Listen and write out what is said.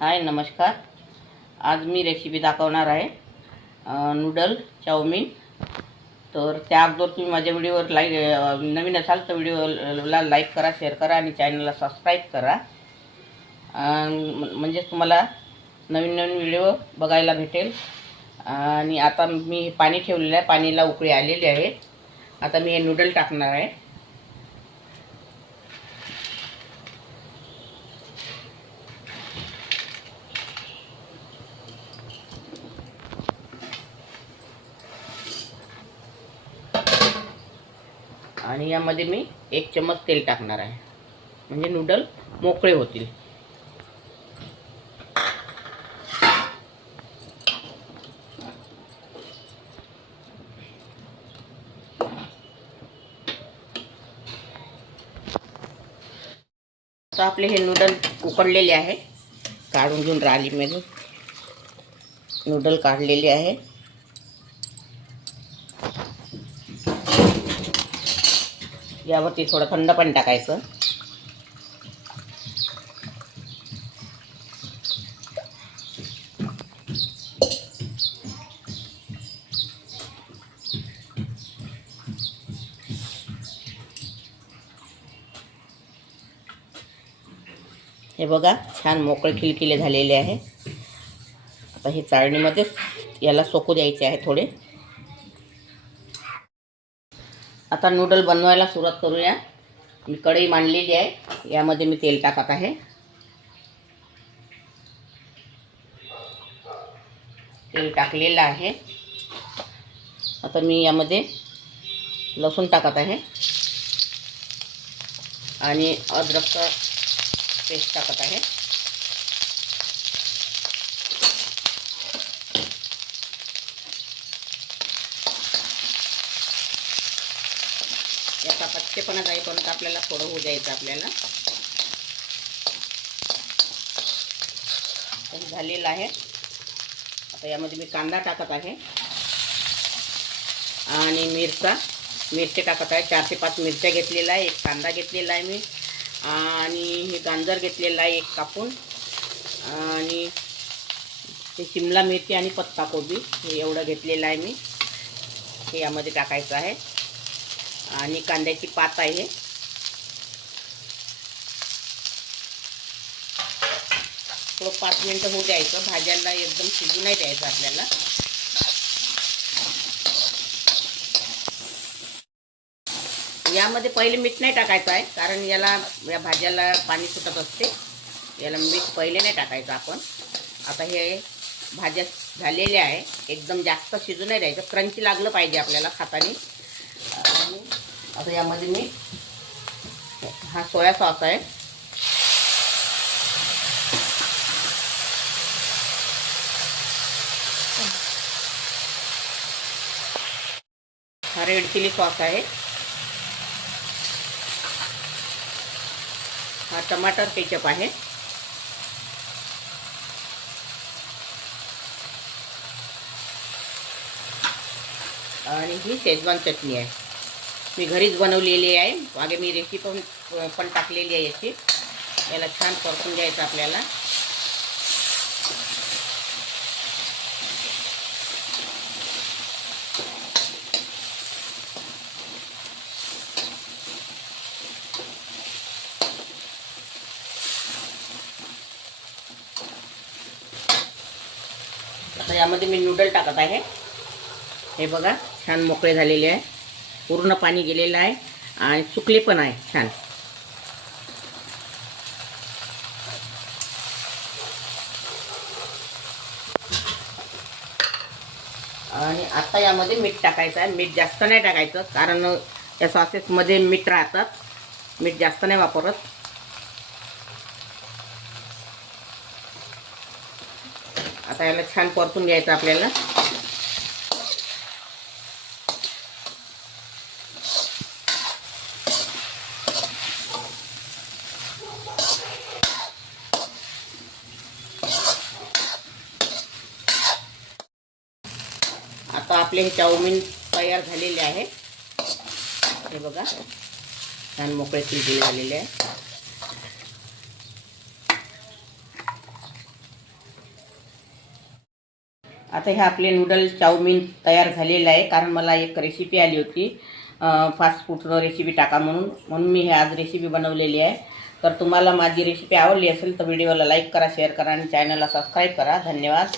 हाय नमस्कार. आज मी रेसिपी दाखवणार आहे नूडल चाऊमीन. तर त्या अगोदर तुम्ही माझ्या व्हिडिओवर नवीन असाल तर व्हिडिओला लाईक करा, शेअर करा आणि चॅनलला सबस्क्राईब करा. म्हणजे तुम्हाला नवीन नवीन व्हिडिओ बघायला भेटेल. आणि आता मी पाणी ठेवलेलं आहे, पाणीला उकळी आलेली आहे. आता मी हे नूडल टाकणार आहे. आणि यामध्ये मी 1 चम्मच तेल टाकणार आहे, म्हणजे नूडल मोकळे होतील. आता आपले हे नूडल उकडलेले आहे, काढून घेऊन रालीमध्ये नूडल काढलेले आहे. यावरती थोडं थंड पाणी टाकायचं. हे बघा छान मोकळे खिलखिले झालेले आहे. आता हे चाळणीमध्ये याला सोकू द्यायचे आहे थोडे. आता नूडल बनवायला सुरुवात करूया. मी कढई मांडलेली आहे, यामध्ये मी तेल टाकत आहे. तेल टाकलेलं आहे. आता मी यामध्ये लसूण टाकत आहे आणि अद्रकचा पेस्ट टाकत आहे. याचा कच्चेपणा जाईपर्यंत आपल्याला थोडं होऊ द्यायचं. आपल्याला झालेलं आहे. आता यामध्ये मी कांदा टाकत आहे आणि मिरची टाकत आहे. 4 ते 5 मिरच्या घेतलेल्या आहे, 1 कांदा घेतलेला आहे मी, आणि हे गाजर घेतलेला आहे 1 कापून, आणि हे शिमला मिरची आणि पत्ताकोबी हे एवढं घेतलेलं आहे मी. हे यामध्ये टाकायचं आहे. आणि कांद्याची पात आहे. थोडं 5 मिनिटं होऊ द्यायचं. भाज्यांना एकदम शिजू नाही द्यायचं आपल्याला. यामध्ये पहिले मीठ नाही टाकायचं आहे, कारण या भाज्याला पाणी सुटत असते. याला मीठ पहिले नाही टाकायचं आपण. आता हे भाज्या झालेल्या आहे, एकदम जास्त शिजू नाही द्यायचं. क्रंची लागलं पाहिजे आपल्याला खाताना. आता यामध्ये मी हा सोया सॉस आहे, हा रेड चिली सॉस आहे, हा टमाटर केचप आहे, आणि ही शेजवान चटणी आहे. मी घरीच बनवलेली आहे. मागे मी रेसिपी पण टाकलेली आहे याची. याला छान परतून घ्यायचं आपल्याला. आता यामध्ये मी नूडल टाकत आहे. हे बघा छान मोकळे झालेले आहे, पूर्ण पाणी गेलेलं आहे आणि सुकले पण आहे छान. आणि आता यामध्ये मीठ टाकायचं आहे. मीठ जास्त नाही टाकायचं, कारण या सॉसेसमध्ये मीठ राहतात. मीठ जास्त नाही वापरत. आता याला छान परतून घ्यायचं आपल्याला. आता आपले हे चाऊमीन तयार झालेले आहे. हे बघा छान मोकळे चिरलेले झालेले आहे. आता हे आपले नूडल चाऊमीन तयार झालेलं आहे, कारण मला एक रेसिपी आली होती फास्ट फूड रेसिपी टाका म्हणून मी हे आज रेसिपी बनवलेली आहे. तर तुम्हाला माझी रेसिपी आवडली असेल तर व्हिडिओला लाईक करा, शेअर करा आणि चॅनलला सबस्क्राईब करा. धन्यवाद.